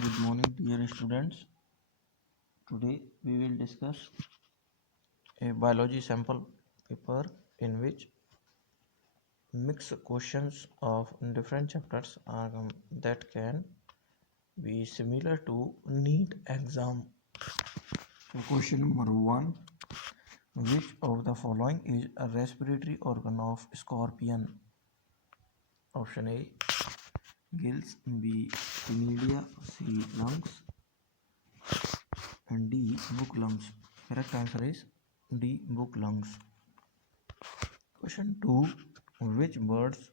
Good morning, dear students. Today we will discuss a biology sample paper in which mixed questions of different chapters are that can be similar to neet exam. So question number 1: which of the following is a respiratory organ of scorpion? Option A: gills, B: media, C: lungs, and D: book lungs. Correct answer is D: book lungs. Question 2: which birds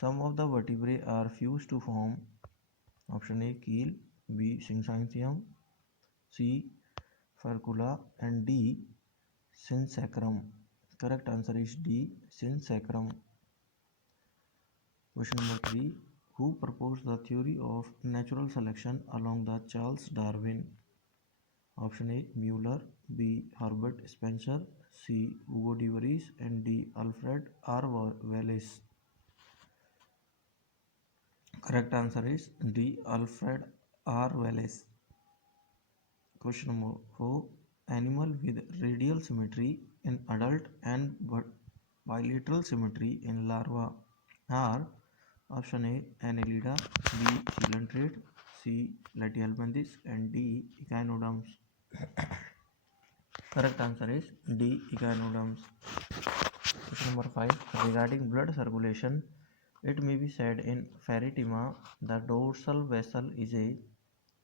some of the vertebrae are fused to form? Option A: keel, B: syncytium, C: furcula, and D: syncytium. Correct answer is D: syncytium. Question number 3: who proposed the theory of natural selection along the Charles Darwin? Option A: Mueller, B: Herbert Spencer, C: Hugo de Vries, and D: Alfred R. Wallace. Correct answer is D: Alfred R. Wallace. Question number 4: animal with radial symmetry in adult and bilateral symmetry in larva are option A: Annelida, B: coelenterate, C: Platyhelminthes, and D: echinoderms. Correct answer is D: echinoderms. Question number 5: regarding blood circulation, it may be said in Pheretima the dorsal vessel is a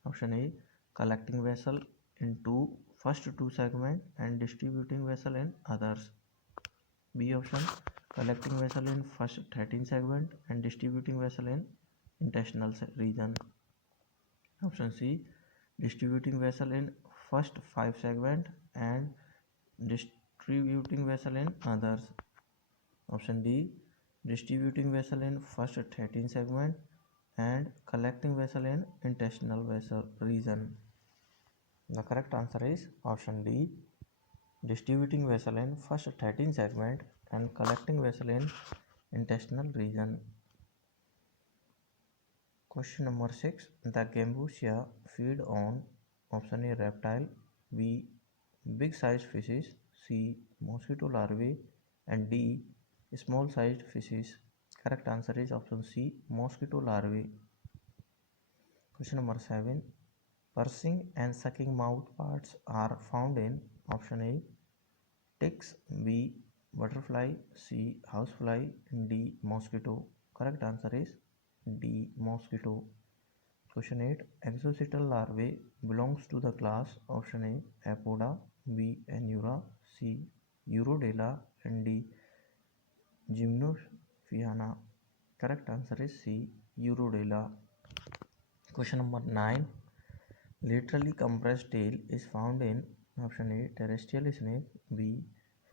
option A: collecting vessel in first two segments and distributing vessel in others. B option: collecting vessel in first 13 segment and distributing vessel in intestinal region. Option C: distributing vessel in first 5 segment and distributing vessel in others. Option D: distributing vessel in first 13 segment and collecting vessel in intestinal vessel region. The correct answer is option D: distributing vessel in first 13 segment and collecting vessel in intestinal region. Question number 6: the gambusia feed on option A: reptile, B: big sized fishes, C: mosquito larvae, and D: small sized fishes. Correct answer is option C: mosquito larvae. Question number 7: pursing and sucking mouth parts are found in option A: ticks, B: butterfly, C: housefly, and D: mosquito. Correct answer is D: mosquito. Question 8: exocetal larvae belongs to the class option A: apoda, B: anura, C: urodela, and D: gymnophiana. Correct answer is C: urodela. Question number 9: laterally compressed tail is found in option A: terrestrial snake, B: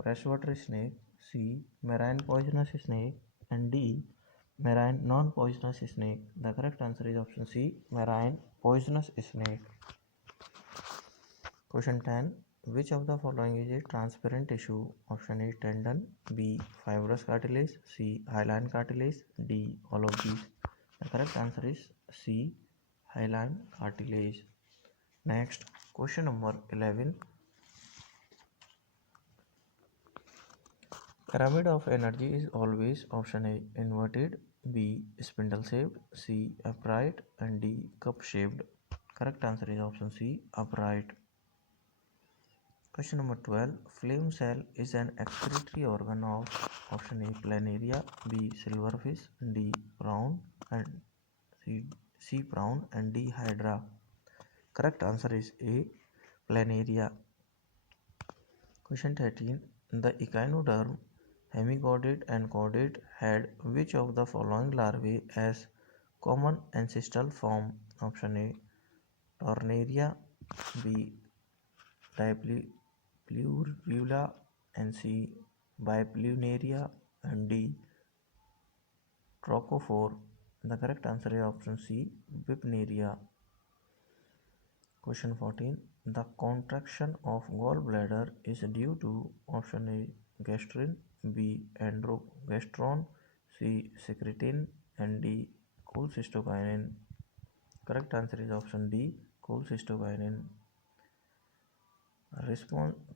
freshwater snake, C: marine poisonous snake, and D: marine non-poisonous snake. The correct answer is option C: marine poisonous snake. Question 10: which of the following is a transparent tissue? Option A: tendon, B: fibrous cartilage, C: hyaline cartilage, D: all of these. The correct answer is C: hyaline cartilage. Next, question number 11: pyramid of energy is always option A: inverted, B: spindle shaped, C: upright, and D: cup shaped. Correct answer is option C: upright. Question number 12: flame cell is an excretory organ of option A: planaria, B: silverfish, D: prawn, and C: prawn, and D: hydra. Correct answer is A: planaria. Question 13: the echinoderm, hemichordate and chordate had which of the following larvae as common ancestral form? Option A: Tornaria, B: Diplurula, and C: Biplunaria, and D: Trochophore. The correct answer is option C: Biplunaria. Question 14: the contraction of gallbladder is due to option A: gastrin, B: androgestrone, C: secretin, and D: cholecystokinin. Correct answer is option D, cholecystokinin.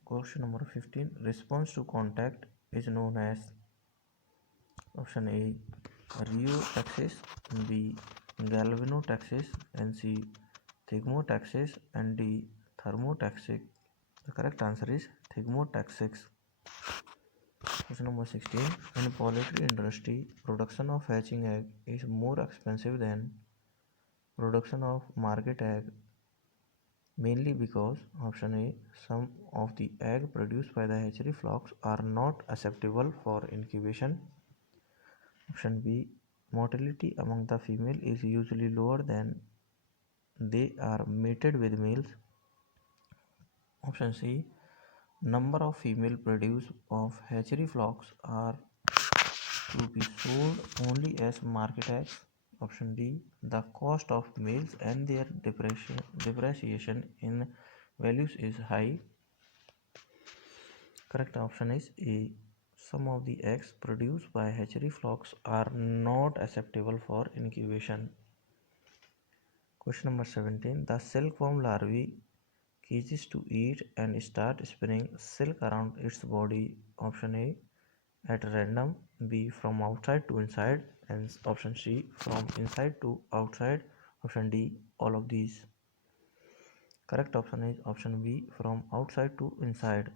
Question number 15. Response to contact is known as option A, rheotaxis, B, galvanotaxis, and C, thigmotaxis, and D, thermotaxic. The correct answer is thigmotaxics. Question number 16. In poultry industry, production of hatching egg is more expensive than production of market egg, mainly because option A, some of the egg produced by the hatchery flocks are not acceptable for incubation. Option B, mortality among the female is usually lower than they are mated with males. Option C, number of female produce of hatchery flocks are to be sold only as market eggs. Option D, the cost of males and their depreciation in values is high. Correct option is A, some of the eggs produced by hatchery flocks are not acceptable for incubation. Question number 17. The silkworm larvae cages to eat and start spinning silk around its body. Option A, at random, B, from outside to inside, and option C, from inside to outside. Option D, all of these. Correct option is option B, from outside to inside.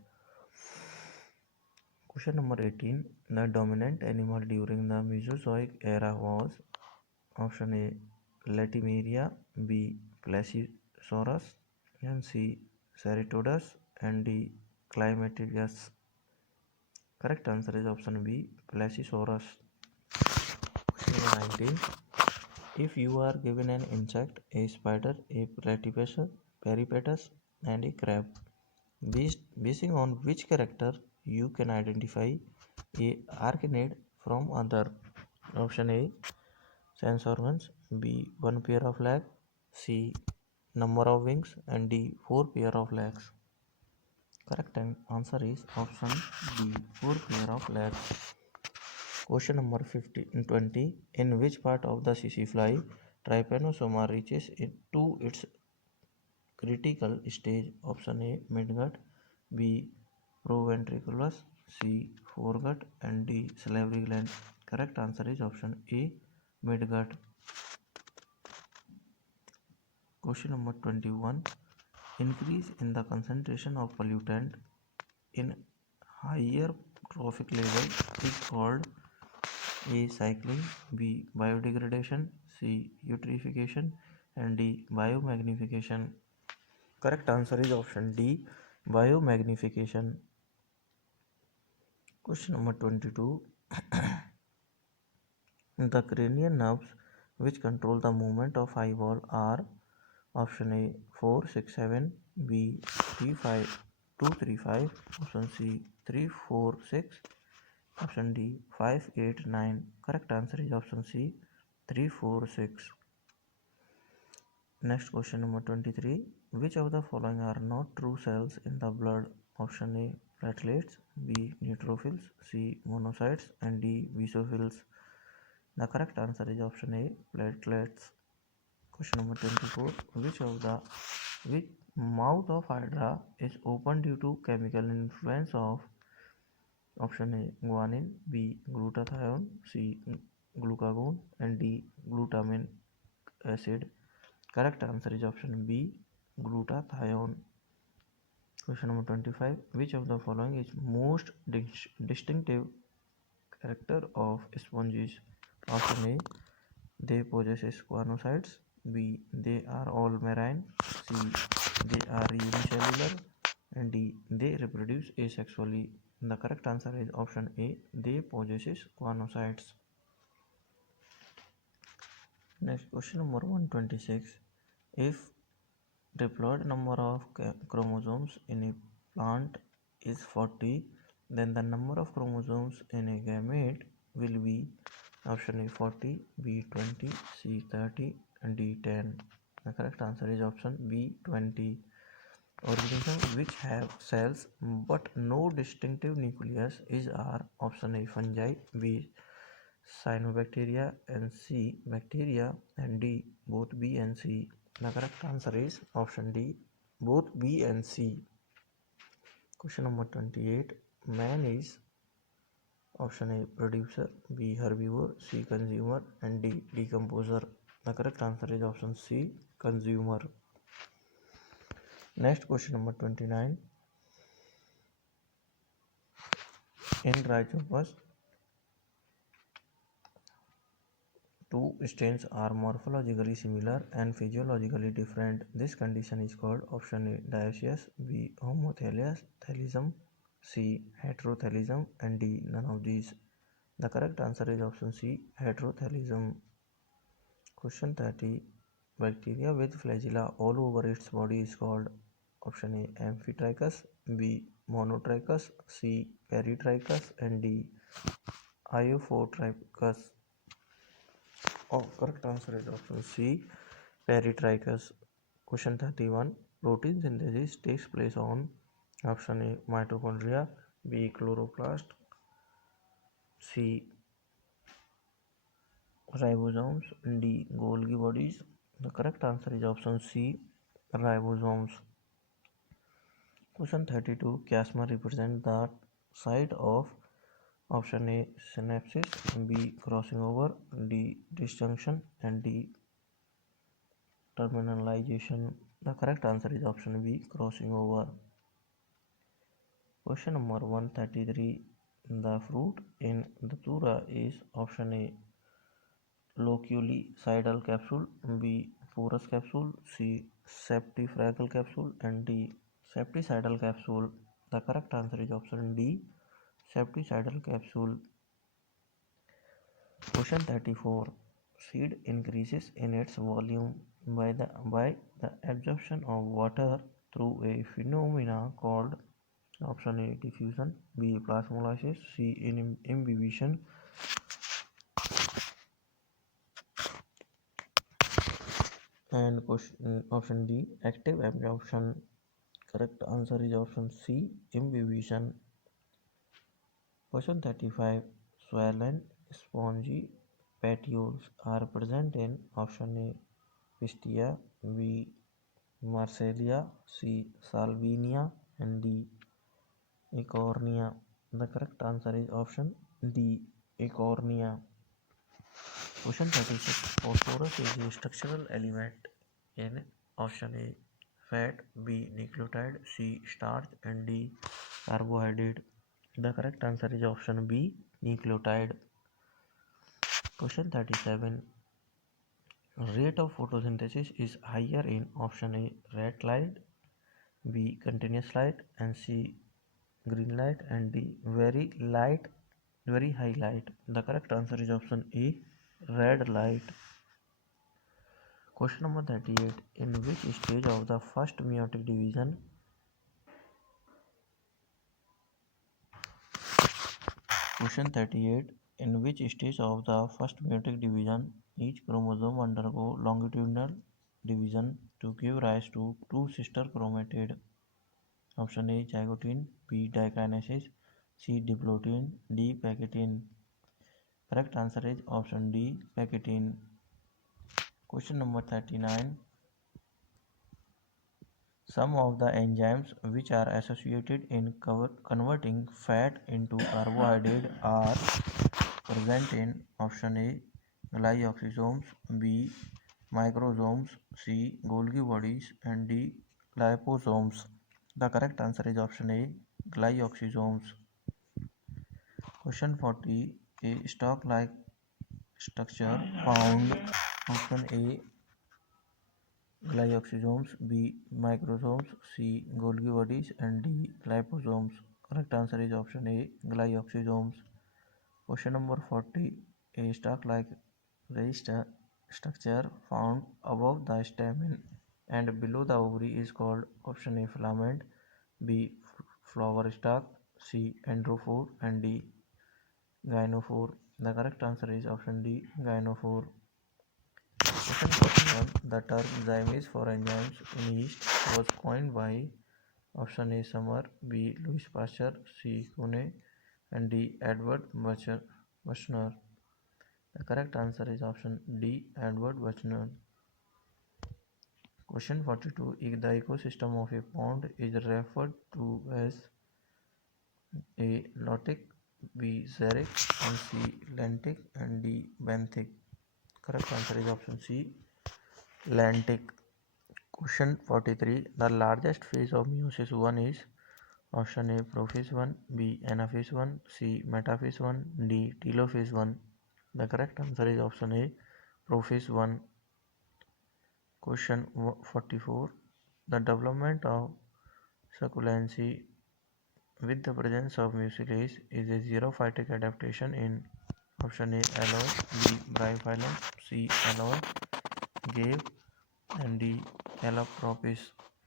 Question number 18. The dominant animal during the Mesozoic era was option A, Latimeria, B, Plesiosaurus, and C, Ceratodus, and D, Climatius. Correct answer is option B, Plesiosaurus. Question number 19. If you are given an insect, a spider, a platypus, peripatus, and a crab, basing on which character you can identify a arachnid from other. Option A, sense organs, B, one pair of legs, C, number of wings, and D, four pair of legs. Correct answer is option D, four pair of legs. Question number 20. In which part of the sissy fly trypanosoma reaches to its critical stage? Option A, midgut, B, proventriculus, C, foregut, and D, salivary gland. Correct answer is option A, midgut. Question number 21. Increase in the concentration of pollutant in higher trophic level is called A, cycling, B, biodegradation, C, eutrophication, and D, biomagnification. Correct answer is option D, biomagnification. Question number 22. The cranial nerves which control the movement of eyeball are option A, 467, B, 35, 235, option C, 346, option D, 589. Correct answer is option C, 346. Next question number 23. Which of the following are not true cells in the blood? Option A, platelets, B, neutrophils, C, monocytes, and D, basophils. The correct answer is option A, platelets. Question number 24. Which mouth of hydra is open due to chemical influence of option A, guanine, B, glutathione, C, glucagon, and D, glutamine acid. Correct answer is option B, glutathione. Question number 25. Which of the following is most distinctive character of sponges? Option A, they possess squamoscytes, B, they are all marine, C, they are unicellular, and D, they reproduce asexually. The correct answer is option A, they possess squamoscytes. Next question number 126. If diploid number of chromosomes in a plant is 40, then the number of chromosomes in a gamete will be option A, 40, B, 20, C, 30, and D, 10. The correct answer is option B, 20. Organisms which have cells but no distinctive nucleus is are option A, fungi, B, cyanobacteria, and C. bacteria, and D. both B and C. The correct answer is option D, both B and C. Question number 28. Man is option A producer, B herbivore, C consumer, and D decomposer. The correct answer is option C consumer. Next question number 29. In rhizomas, two strains are morphologically similar and physiologically different. This condition is called option A dioecious, B homothelism, C heterothelism, and D none of these. The correct answer is option C heterothelism. Question 30. Bacteria with flagella all over its body is called option A amphitrachus, B monotrachus, C peritrachus, and D iophothrachus. Correct answer is option C peritrachus. Question 31. Protein synthesis takes place on option A mitochondria, B chloroplast, C ribosomes, D Golgi bodies. The correct answer is option C ribosomes. Question 32. Chiasma represents the site of option A synapses, B crossing over, D disjunction, and D terminalization. The correct answer is option B crossing over. Question number 133. The fruit in Datura is option A loculicidal capsule, B porous capsule, C septifragal capsule, and D septicidal capsule. The correct answer is option D septicidal capsule. Question 34. Seed increases in its volume by the absorption of water through a phenomena called option A diffusion, B plasmolysis, C imbibition, and option D active absorption. Correct answer is option C imbibition. Question 35. Swollen spongy petioles are present in option A Pistia, B Marcellia, C Salvinia, and D Acornia. The correct answer is option D Acornia. Question 36. Phosphorus is a structural element in option A fat, B nucleotide, C starch, and D carbohydrate. The correct answer is option B nucleotide. Question 37. Rate of photosynthesis is higher in option A red light, B continuous light, and C green light, and D very high light. The correct answer is option A red light. Question number 38. In which stage of the first meiotic division Question 38. In which stage of the first meiotic division each chromosome undergo longitudinal division to give rise to two sister chromatids? Option A zygote, B dikinesis, C diploid, D packaging. Correct answer is option D packaging. Question number 39. Some of the enzymes which are associated in converting fat into carbohydrate are present in option A glyoxysomes, B microsomes, C Golgi bodies, and D liposomes. The correct answer is option A glyoxysomes. Question 40. A stalk-like structure found option A glyoxysomes, B microsomes, C Golgi bodies, and D liposomes. Correct answer is option A glyoxysomes. Question number 40. A stalk-like structure found above the stamen and below the ovary is called option A filament, B flower stalk, C endophore, and D gynophore. The correct answer is option D gynophore. Question 41. The term zymes for enzymes in yeast was coined by option A Summer, B Louis Pasteur, C Kuhne, and D Edward Buchner. The correct answer is option D, Edward Buchanan. Question 42. If the ecosystem of a pond is referred to as A. Lotic, B. Xeric, and C. Lentic, and D. benthic. Correct answer is option C. Lentic. Question 43. The largest phase of meiosis 1 is option A. Prophase 1, B. Anaphase 1, C. Metaphase 1, D. Telophase 1. The correct answer is option A. Prophase 1. Question 44. The development of succulency with the presence of mucilage is a xerophytic adaptation in option A. Alloy, B. Bryophyllum, C. Alloy, Gave, and D. Calotropis.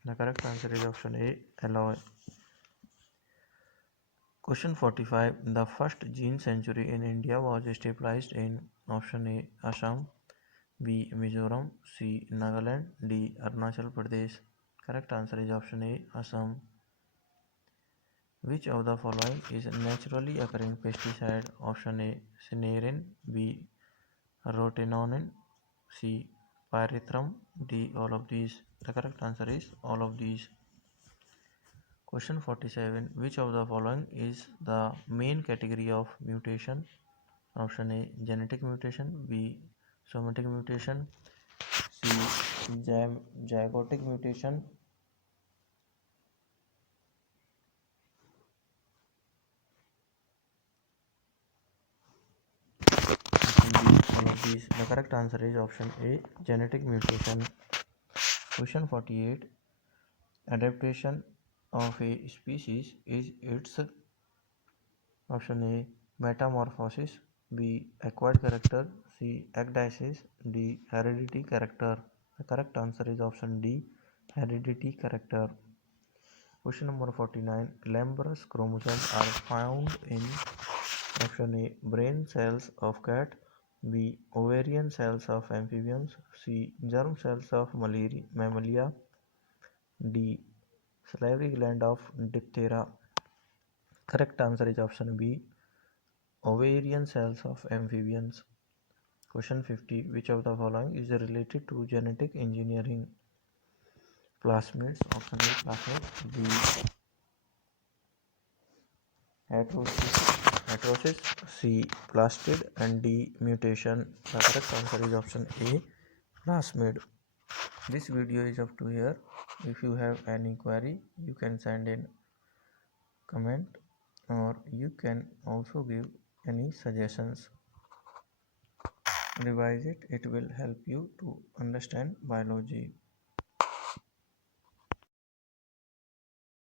The correct answer is option A. Alloy. Question 45. The first gene sanctuary in India was established in option A. Assam, B. Mizoram, C. Nagaland, D. Arunachal Pradesh. Correct answer is option A. Assam. Which of the following is a naturally occurring pesticide? Option A. Cynarin, B. Rotenone, C. Pyrethrum, D. All of these. The correct answer is all of these. Question 47. Which of the following is the main category of mutation? Option A. Genetic mutation, B. Somatic mutation, C. Zygotic mutation, option B. All of these. The correct answer is option A. Genetic mutation. Question 48. Adaptation of a species is its option A. Metamorphosis, B. Acquired character, C. Ecdysis, D. Heredity character. The correct answer is option D. Heredity character. Question number 49. Lambrous chromosomes are found in option A. Brain cells of cat, B. Ovarian cells of amphibians, C. Germ cells of mammalia, D. Salivary gland of diphthera. Correct answer is option B. Ovarian cells of amphibians. Question 50. Which of the following is related to genetic engineering? Plasmids. Option A. Plasmids, B. Heterosis, C. Plastid, and D. Mutation. The correct answer is option A. Plasmid. This video is up to here. If you have any query, you can send in comment, or you can also give any suggestions. Revise it, it will help you to understand biology.